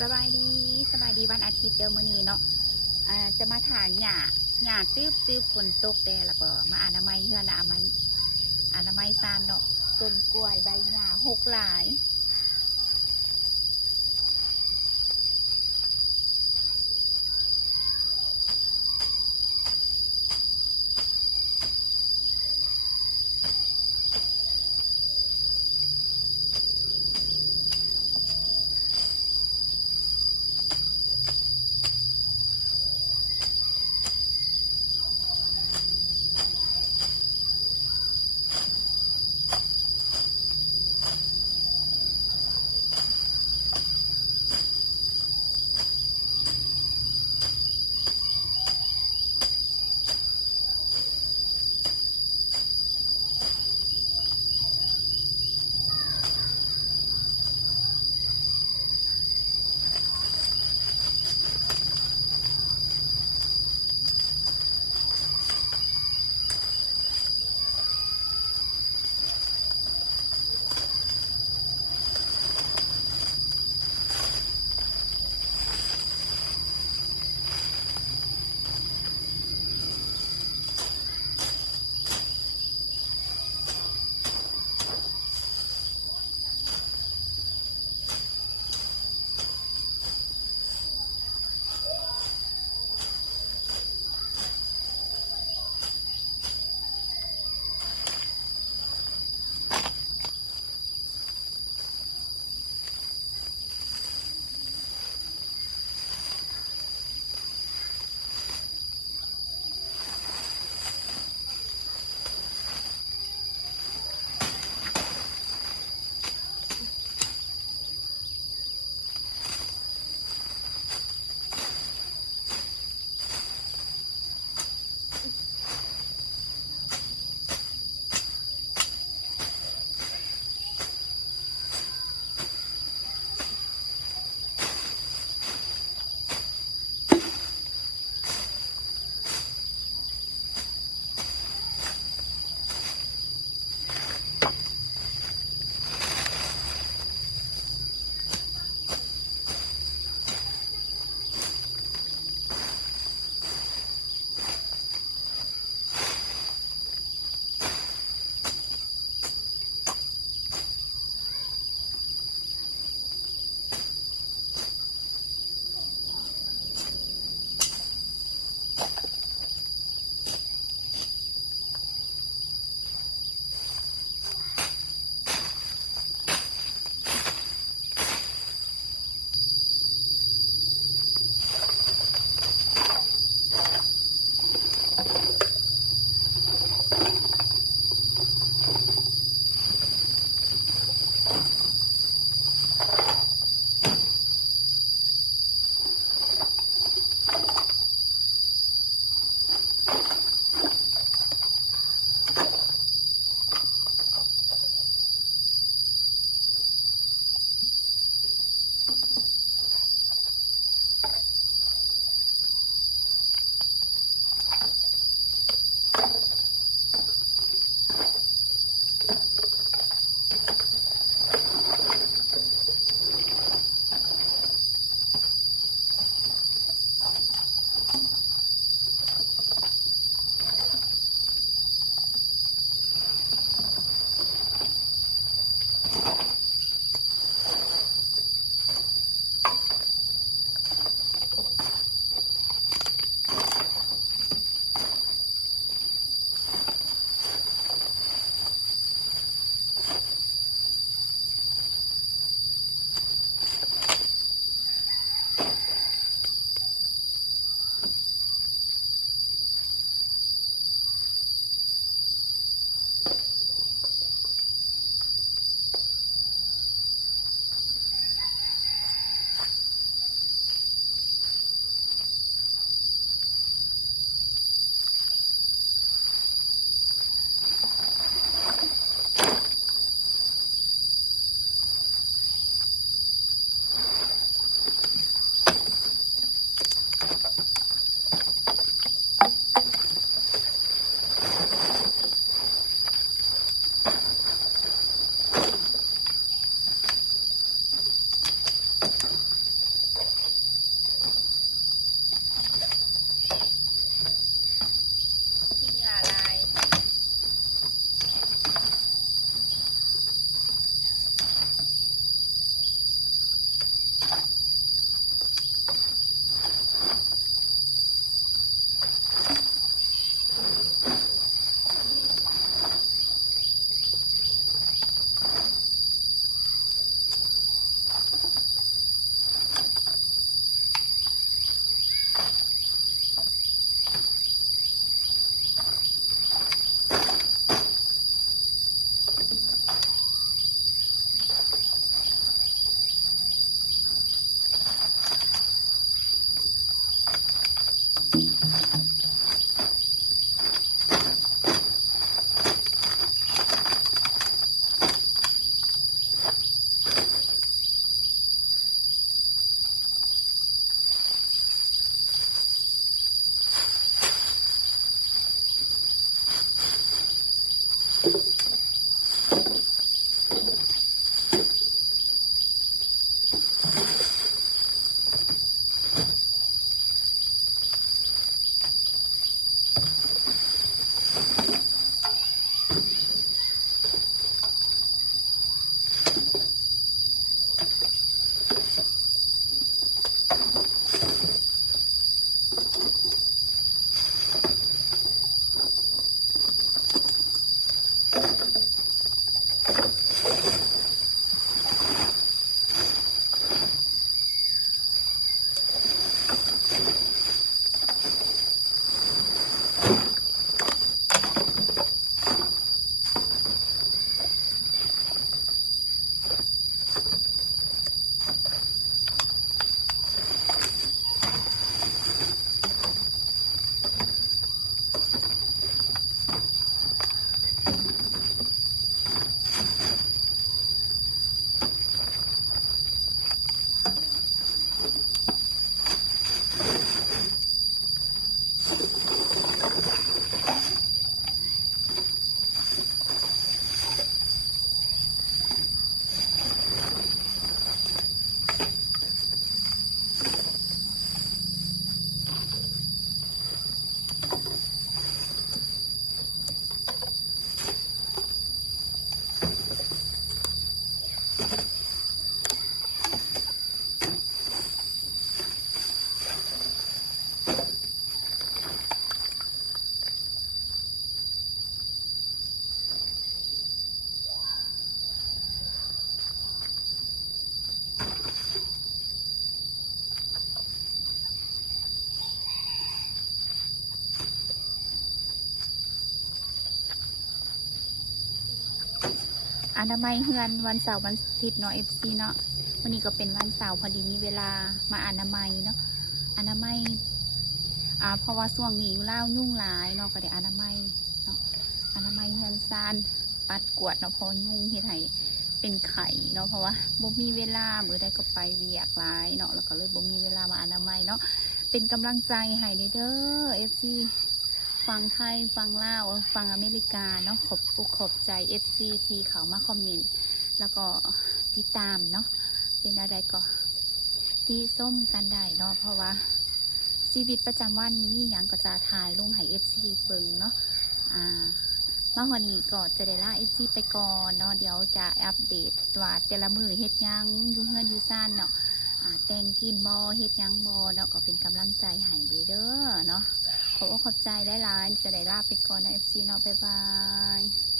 สบายดีสบายดีวันอาทิตย์เดิมมื้อนี้เนาะจะมาถางหญ้าตื้บฝนตกแดดแล้วก็มาอนามัยเฮือนอนามัยซานเนาะต้นกล้วยใบหญ้าหกหลาย อนามัยเฮือนวันเสาร์วันอาทิตย์เนาะ FC เนาะวันนี้ก็เป็นวันเสาร์พอดีมีเวลามาอนามัยเนาะอนามัยเพราะว่าช่วงนี้อยู่แล้วยุ่งหลายเนาะก็ได้อนามัยเนาะอนามัยเฮือนซานปัดกวาดเนาะพอยุ่งเฮ็ดให้เป็นไข่เนาะเพราะว่าบ่มีเวลามื้อใดก็ไปเวียกหลายเนาะแล้วก็เลยบ่มีเวลามาอนามัยเนาะเป็นกำลังใจให้เด้อ FC ฟังไทยฟังลาวฟังอเมริกาเนาะขอบอกขอบใจ FC ที่เขามาคอมเมนต์แล้วก็ติดตามเนาะเป็นอะไรก็ที่ส้มกันได้เนาะเพราะว่าชีวิตประจำวันนี่ยังก็จะถ่ายลงให้ FC เบิ่งเนาะมาวันนี้ก็จะได้ลา FC ไปก่อนเนาะเดี๋ยวจะอัปเดตว่าแต่ละมือเฮ็ดยังยุ่งเงินอยู่ซ่านเนาะแต่งกินบอเฮ็ดยังบอเนาะก็เป็นกำลังใจให้เด้อเนาะขอบใจหลายๆจะได้ลาไปก่อนนะ FC เนาะบ๊ายบาย